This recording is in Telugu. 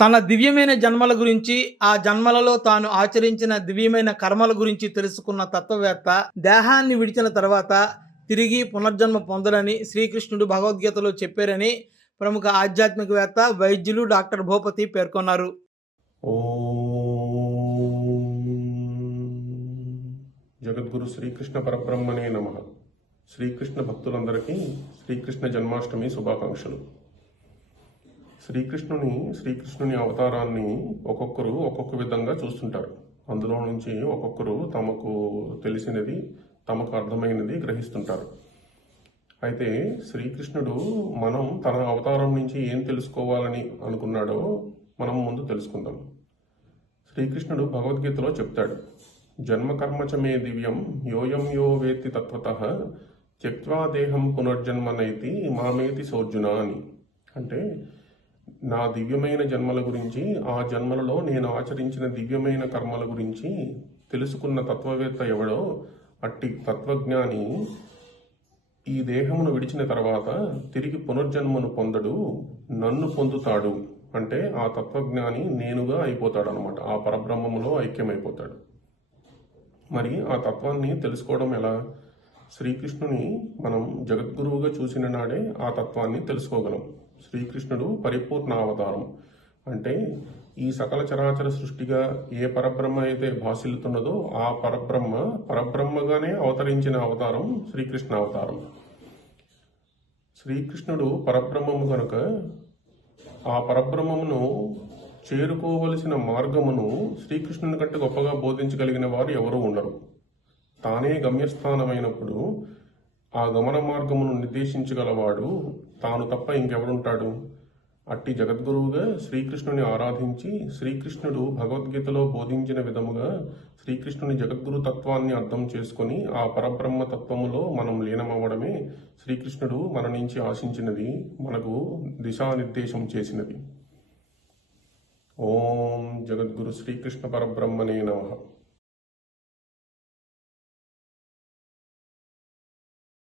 తన దివ్యమైన జన్మల గురించి ఆ జన్మలలో తాను ఆచరించిన దివ్యమైన కర్మల గురించి తెలుసుకున్న తత్వవేత్త దేహాన్ని విడిచిన తర్వాత తిరిగి పునర్జన్మ పొందడని శ్రీకృష్ణుడు భగవద్గీతలో చెప్పారని ప్రముఖ ఆధ్యాత్మికవేత్త వైద్యులు డాక్టర్ భూపతి పేర్కొన్నారు. జగద్గురు శ్రీకృష్ణ పరబ్రహ్మనే నమ. శ్రీకృష్ణ భక్తులందరికీ శ్రీకృష్ణ జన్మాష్టమి శుభాకాంక్షలు. శ్రీకృష్ణుని శ్రీకృష్ణుని అవతారాన్ని ఒక్కొక్కరు ఒక్కొక్క విధంగా చూస్తుంటారు. అందులో నుంచి ఒక్కొక్కరు తమకు తెలిసినది తమకు అర్థమైనది గ్రహిస్తుంటారు. అయితే శ్రీకృష్ణుడు మనం తన అవతారం నుంచి ఏం తెలుసుకోవాలని అనుకున్నాడో మనం ముందు తెలుసుకుందాం. శ్రీకృష్ణుడు భగవద్గీతలో చెప్తాడు. జన్మకర్మచమే దివ్యం యోయం యో వేత్తి తత్వత త్యక్వా దేహం పునర్జన్మనైతి మామేతి సోర్జున అని. అంటే నా దివ్యమైన జన్మల గురించి ఆ జన్మలలో నేను ఆచరించిన దివ్యమైన కర్మల గురించి తెలుసుకున్న తత్వవేత్త ఎవడో అట్టి తత్వజ్ఞాని ఈ దేహమును విడిచిన తర్వాత తిరిగి పునర్జన్మను పొందడు నన్ను పొందుతాడు. అంటే ఆ తత్వజ్ఞాని నేనుగా అయిపోతాడు అనమాట ఆ పరబ్రహ్మములో ఐక్యమైపోతాడు. మరి ఆ తత్వాన్ని తెలుసుకోవడం ఎలా? శ్రీకృష్ణుని మనం జగద్గురువుగా చూసిన నాడే ఆ తత్వాన్ని తెలుసుకోగలం. శ్రీకృష్ణుడు పరిపూర్ణ అవతారం అంటే ఈ సకల చరాచర సృష్టిగా ఏ పరబ్రహ్మ అయితే భాసిల్లుతున్నదో ఆ పరబ్రహ్మ పరబ్రహ్మగానే అవతరించిన అవతారం శ్రీకృష్ణ అవతారం శ్రీకృష్ణుడు పరబ్రహ్మము కనుక ఆ పరబ్రహ్మమును చేరుకోవలసిన మార్గమును శ్రీకృష్ణుని కంటే గొప్పగా బోధించగలిగిన వారు ఎవరూ ఉండరు. తానే గమ్యస్థానమైనప్పుడు ఆ గమన మార్గమును నిర్దేశించగలవాడు తాను తప్ప ఇంకెవడుంటాడు? అట్టి జగద్గురువుగా శ్రీకృష్ణుని ఆరాధించి శ్రీకృష్ణుడు భగవద్గీతలో బోధించిన విధముగా శ్రీకృష్ణుని జగద్గురు తత్వాన్ని అర్థం చేసుకొని ఆ పరబ్రహ్మ తత్వములో మనం లీనమవ్వడమే శ్రీకృష్ణుడు మన నుంచి ఆశించినది మనకు దిశానిర్దేశం చేసినది. ఓం జగద్గురు శ్రీకృష్ణ పరబ్రహ్మనే నమ.